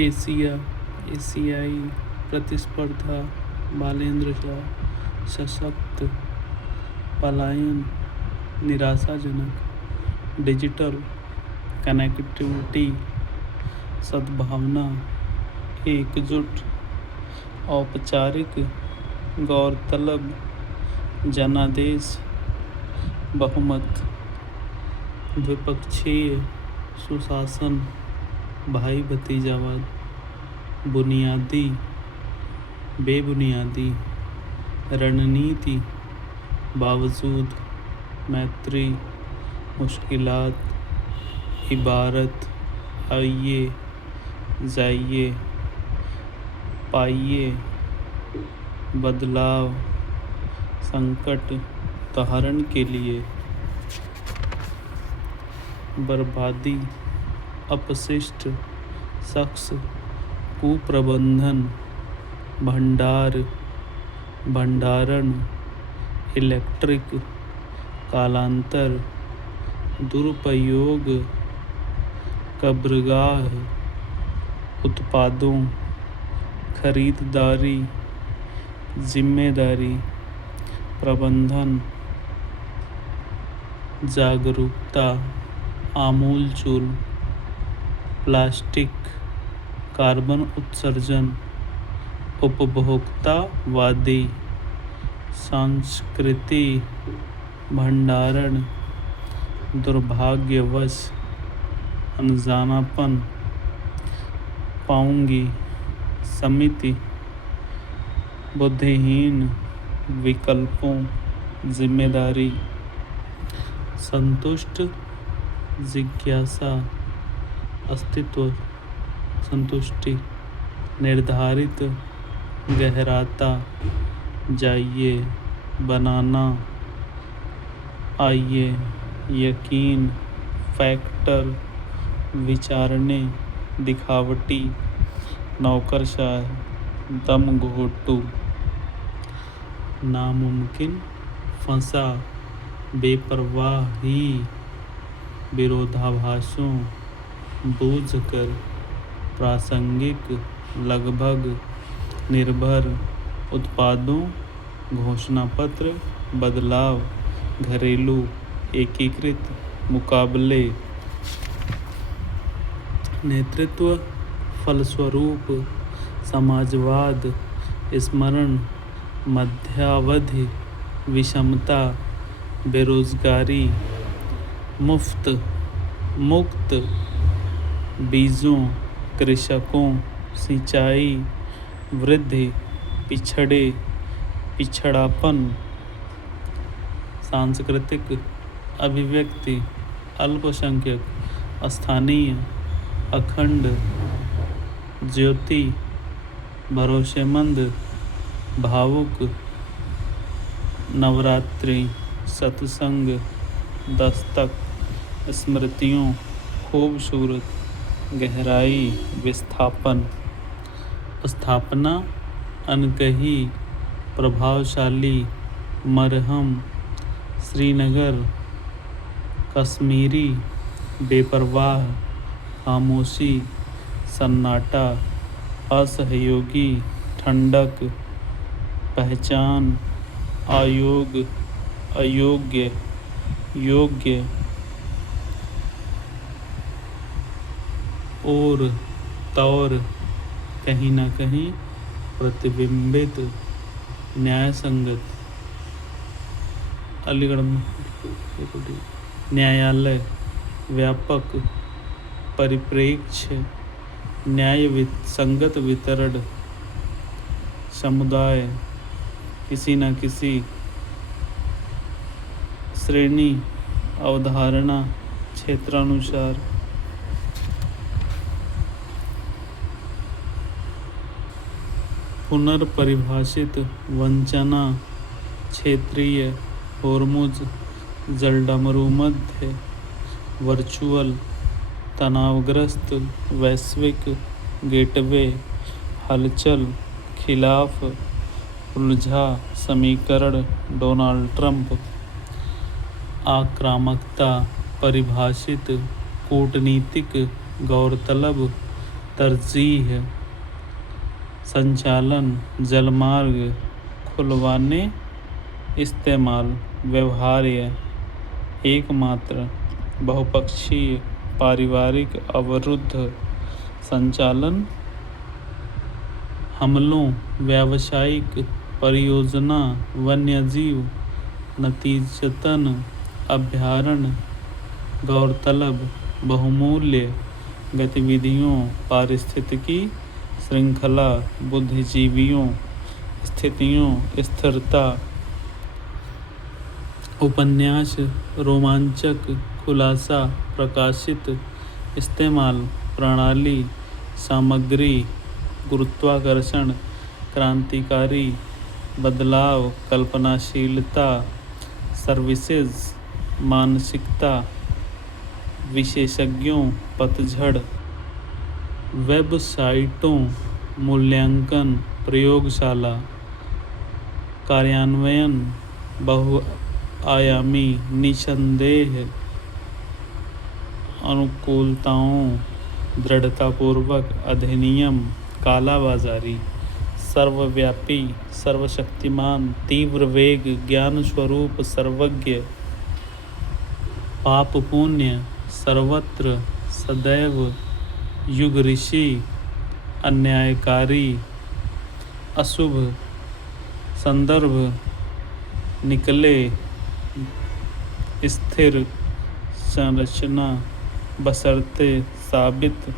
एशियाई प्रतिस्पर्धा, बालेंद्र शाह, सशक्त पलायन, निराशाजनक, डिजिटल कनेक्टिविटी, सद्भावना, एकजुट, औपचारिक, गौरतलब, जनादेश, बहुमत, द्विपक्षीय, सुशासन, भाई भतीजावाद, बुनियादी, बेबुनियादी, रणनीति, बावजूद, मैत्री, मुश्किलात, इबारत, आइए, जाइए, पाइए, बदलाव, संकट, उदाहरण के लिए, बर्बादी, अपशिष्ट, शख्स, कुप्रबंधन, भंडार, भंडारण, इलेक्ट्रिक, कालांतर, दुरुपयोग, कब्रगाह, उत्पादों, खरीदारी, जिम्मेदारी, प्रबंधन, जागरूकता, आमूलचूल, प्लास्टिक, कार्बन उत्सर्जन, उपभोक्तावादी, संस्कृति, भंडारण, दुर्भाग्यवश, अनजानापन, पाऊंगी, समिति, बुद्धिहीन, विकल्पों, जिम्मेदारी, संतुष्ट, जिज्ञासा, अस्तित्व, संतुष्टि, निर्धारित, गहराता, जाइए, बनाना, आइए, यकीन, फैक्टर, विचारने, दिखावटी, नौकरशाह, दम घोटू, नामुमकिन, फंसा, बेपरवाही, विरोधाभासों, बूझकर, प्रासंगिक, लगभग, निर्भर, उत्पादों, घोषणापत्र, बदलाव, घरेलू, एकीकृत, मुकाबले, नेतृत्व, फलस्वरूप, समाजवाद, स्मरण, मध्यावधि, विषमता, बेरोजगारी, मुफ्त, मुक्त, बीजों, कृषकों, सिंचाई, वृद्धि, पिछड़े, पिछड़ापन, सांस्कृतिक, अभिव्यक्ति, अल्पसंख्यक, स्थानीय, अखंड, ज्योति, भरोसेमंद, भावुक, नवरात्रि, सत्संग, दस्तक, स्मृतियों, खूबसूरत, गहराई, विस्थापन, स्थापना, अनकही, प्रभावशाली, मरहम, श्रीनगर, कश्मीरी, बेपरवाह, खामोशी, सन्नाटा, असहयोगी, ठंडक, पहचान, अयोग, अयोग्य, योग्य, और तौर, कहीं ना कहीं, प्रतिबिंबित, न्यायसंगत, अलीगढ़ में न्यायालय, व्यापक, परिप्रेक्ष्य, न्याय संगत वितरण, समुदाय, किसी न किसी, श्रेणी, अवधारणा, क्षेत्रानुसार, पुनर्परिभाषित, वंचना, क्षेत्रीय, होर्मुज, जलडमरूमध्य, वर्चुअल, तनावग्रस्त, वैश्विक, गेटवे, हलचल, खिलाफ, उलझा, समीकरण, डोनाल्ड ट्रंप, आक्रामकता, परिभाषित, कूटनीतिक, गौरतलब, तरजीह संचालन जलमार्ग खुलवाने इस्तेमाल व्यवहार्य एकमात्र बहुपक्षीय पारिवारिक अवरुद्ध संचालन हमलों व्यावसायिक परियोजना वन्यजीव नतीजतन अभयारण्य गौरतलब बहुमूल्य गतिविधियों पारिस्थितिकी श्रृंखला बुद्धिजीवियों स्थितियों स्थिरता उपन्यास रोमांचक खुलासा प्रकाशित इस्तेमाल प्रणाली सामग्री गुरुत्वाकर्षण क्रांतिकारी बदलाव कल्पनाशीलता सर्विसेज मानसिकता विशेषज्ञों पतझड़ वेबसाइटों मूल्यांकन प्रयोगशाला कार्यान्वयन बहुआयामी निसंदेह अनुकूलताओं दृढ़तापूर्वक अधिनियम कालाबाजारी सर्वव्यापी सर्वशक्तिमान तीव्र वेग ज्ञान स्वरूप सर्वज्ञ पाप पुण्य सर्वत्र सदैव युग ऋषि अन्यायकारी अशुभ संदर्भ निकले स्थिर संरचना बशर्ते साबित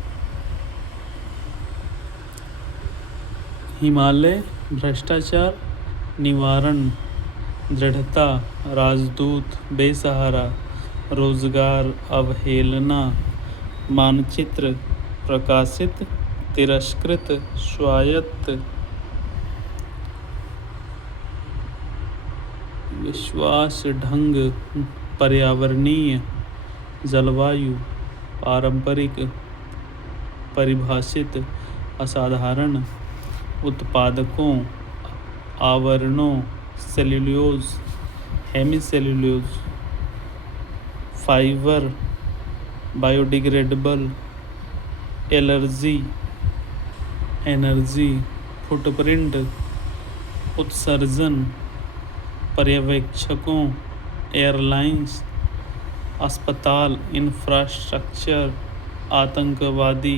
हिमालय भ्रष्टाचार निवारण दृढ़ता राजदूत बेसहारा रोजगार अवहेलना मानचित्र प्रकाशित तिरस्कृत स्वायत्त विश्वास ढंग पर्यावरणीय जलवायु पारंपरिक परिभाषित असाधारण उत्पादकों आवरणों cellulose hemicellulose fibre biodegradable energy footprint उत्सर्जन पर्यवेक्षकों एयरलाइंस अस्पताल इंफ्रास्ट्रक्चर आतंकवादी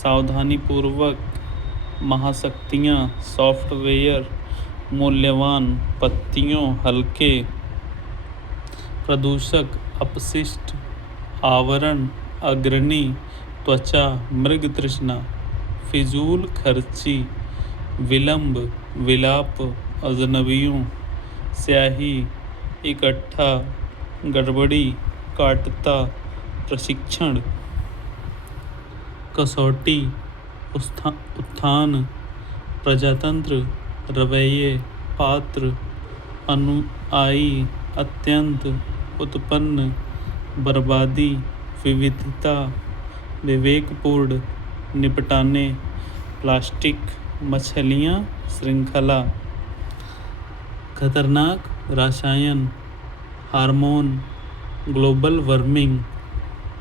सावधानीपूर्वक महाशक्तियाँ सॉफ्टवेयर मूल्यवान पत्तियों हल्के प्रदूषक अपशिष्ट आवरण अग्रणी त्वचा मृग तृष्णा फिजूल खर्ची विलंब विलाप अजनबियों स्याही इकट्ठा गड़बड़ी काटता प्रशिक्षण कसौटी उत्थान प्रजातंत्र रवैये पात्र अनुयायी अत्यंत उत्पन्न बर्बादी विविधता विवेकपूर्ण निपटाने प्लास्टिक मछलियाँ श्रृंखला खतरनाक रसायन हार्मोन ग्लोबल वार्मिंग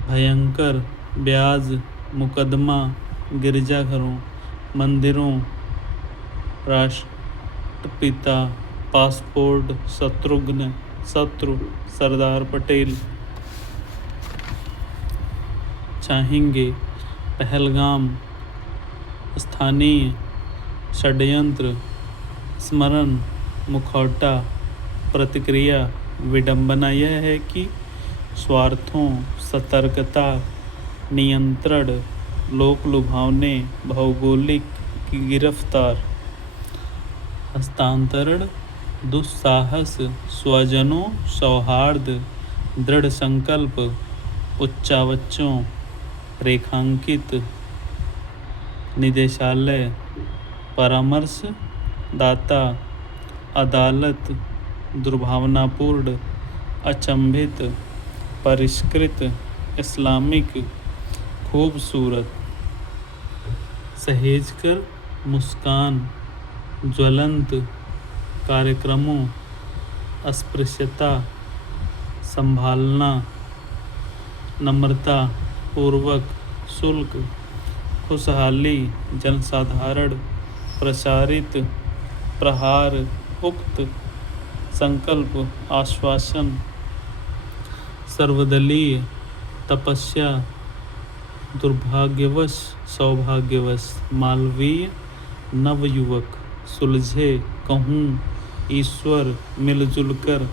भयंकर ब्याज मुकदमा गिरजाघरों मंदिरों राष्ट्रपिता पासपोर्ट शत्रु सरदार पटेल चाहेंगे पहलगाम स्थानीय षड्यंत्र स्मरण मुखौटा प्रतिक्रिया विडंबना यह है कि स्वार्थों सतर्कता नियंत्रण लोक लुभावने भौगोलिक गिरफ्तार हस्तांतरण दुस्साहस स्वजनों सौहार्द दृढ़ संकल्प उच्चावचों रेखांकित निदेशालय परामर्श दाता अदालत दुर्भावनापूर्ण अचंभित परिष्कृत इस्लामिक खूबसूरत सहेजकर मुस्कान ज्वलंत कार्यक्रमों अस्पृश्यता संभालना नम्रता पूर्वक शुल्क खुशहाली जनसाधारण प्रचारित प्रहार उक्त संकल्प आश्वासन सर्वदलीय तपस्या दुर्भाग्यवश सौभाग्यवश मालवीय नवयुवक सुलझे कहूँ ईश्वर मिलजुल कर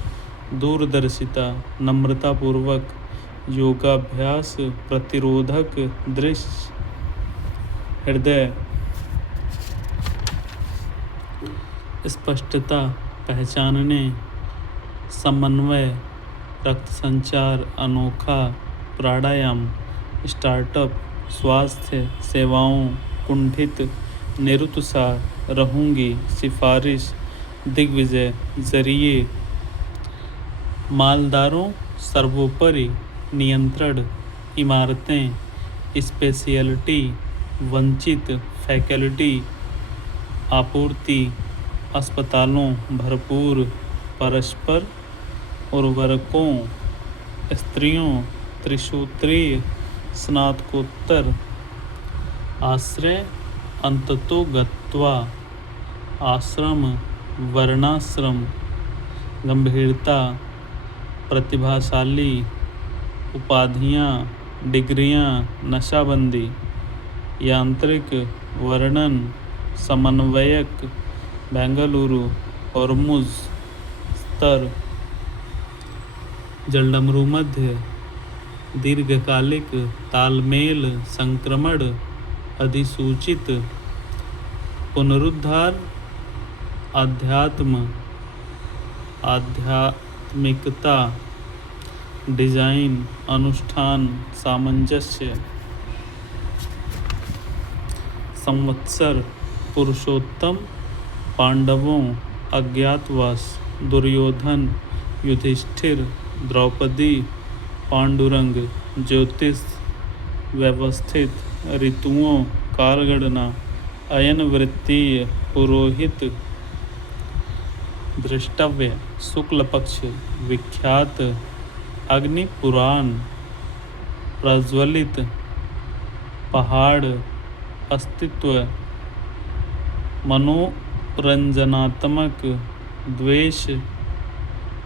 दूरदर्शिता नम्रतापूर्वक योगाभ्यास प्रतिरोधक दृश्य हृदय स्पष्टता पहचानने समन्वय रक्त संचार अनोखा प्राणायाम स्टार्टअप स्वास्थ्य सेवाओं कुंठित निरुत्साह रहूंगी सिफारिश दिग्विजय जरिए मालदारों सर्वोपरि नियंत्रण इमारतें स्पेशलिटी वंचित फैकल्टी आपूर्ति अस्पतालों भरपूर परस्पर उर्वरकों स्त्रियों त्रिसूत्रीय स्नातकोत्तर आश्रय अंततो गत्वा आश्रम वर्णाश्रम गंभीरता प्रतिभाशाली उपाधियाँ डिग्रियाँ नशाबंदी यांत्रिक वर्णन समन्वयक बेंगलुरु हॉर्मुज स्तर जलडमरू मध्य दीर्घकालिक तालमेल संक्रमण अधिसूचित पुनरुद्धार आध्यात्मिकता डिजाइन अनुष्ठान सामंजस्य संवत्सर पुरुषोत्तम पांडवों अज्ञातवास दुर्योधन युधिष्ठिर द्रौपदी पांडुरंग ज्योतिष व्यवस्थित ऋतुओं कालगणना अयन वृत्तीय पुरोहित दृष्टव्य शुक्ल पक्ष विख्यात अग्नि पुराण प्रज्वलित पहाड़ अस्तित्व मनोरंजनात्मक द्वेष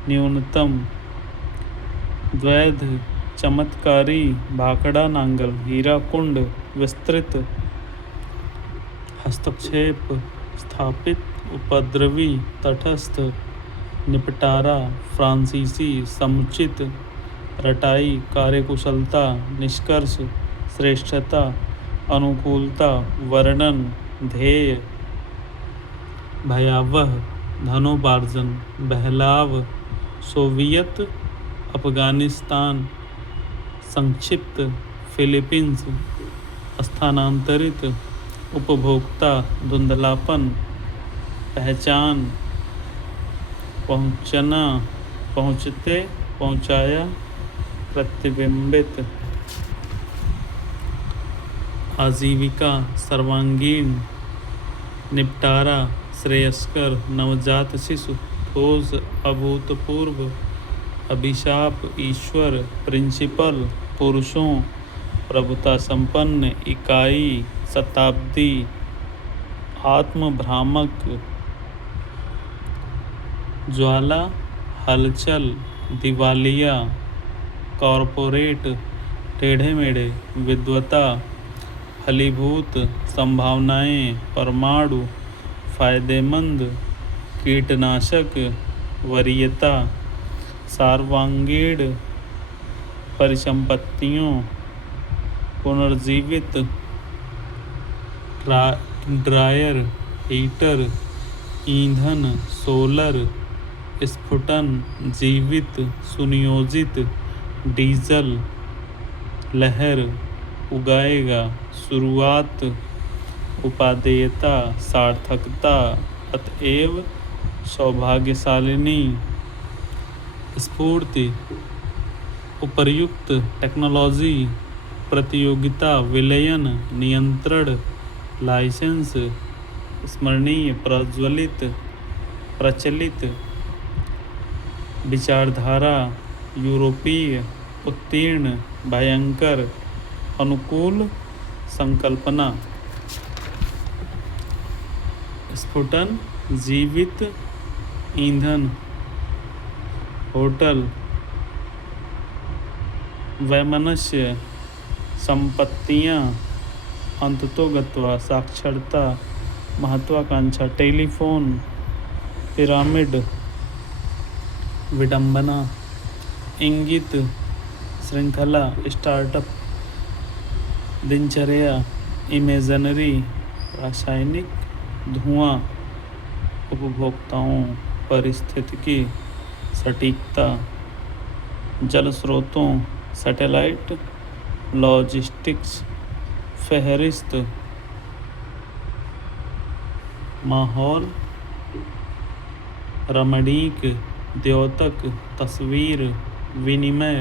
न्यूनतम द्वैध चमत्कारी भाखड़ा नांगल हीरा कुंड विस्तृत हस्तक्षेप स्थापित उपद्रवी तटस्थ निपटारा फ्रांसीसी समुचित रटाई कार्यकुशलता निष्कर्ष श्रेष्ठता अनुकूलता वर्णन ध्येय भयावह धनोपार्जन बहलाव सोवियत अफगानिस्तान संक्षिप्त फिलीपींस स्थानांतरित उपभोक्ता धुंधलापन पहचान पहुंचना पहुंचते पहुंचाया प्रतिबिंबित आजीविका सर्वांगीण निपटारा श्रेयस्कर नवजात शिशु ठोस अभूतपूर्व अभिशाप ईश्वर प्रिंसिपल पुरुषों प्रभुता संपन्न इकाई शताब्दी आत्मभ्रामक ज्वाला हलचल दिवालिया कॉरपोरेट टेढ़े मेढ़े विद्वता फलीभूत संभावनाएं परमाणु फायदेमंद कीटनाशक वरीयता सार्वांगीण परिसंपत्तियों पुनर्जीवित ड्रायर हीटर ईंधन सोलर स्फुटन जीवित सुनियोजित डीजल लहर उगाएगा शुरुआत उपादेयता सार्थकता अतएव सौभाग्यशालिनी स्फूर्ति उपर्युक्त टेक्नोलॉजी प्रतियोगिता विलयन नियंत्रण लाइसेंस स्मरणीय प्रज्वलित प्रचलित विचारधारा यूरोपीय उत्तीर्ण भयंकर अनुकूल संकल्पना। स्फुटन जीवित ईंधन। होटल वैमनस्य संपत्तियां अंततोगत्वा साक्षरता महत्वाकांक्षा। टेलीफोन पिरामिड विडंबना। इंगित श्रृंखला स्टार्टअप। दिनचर्या इमेजनरी रासायनिक धुआं। उपभोक्ताओं पारिस्थितिकी सटीकता। जल स्रोतों सैटेलाइट लॉजिस्टिक्स। फहरिस्त माहौल रमणीक द्योतक तस्वीर विनिमय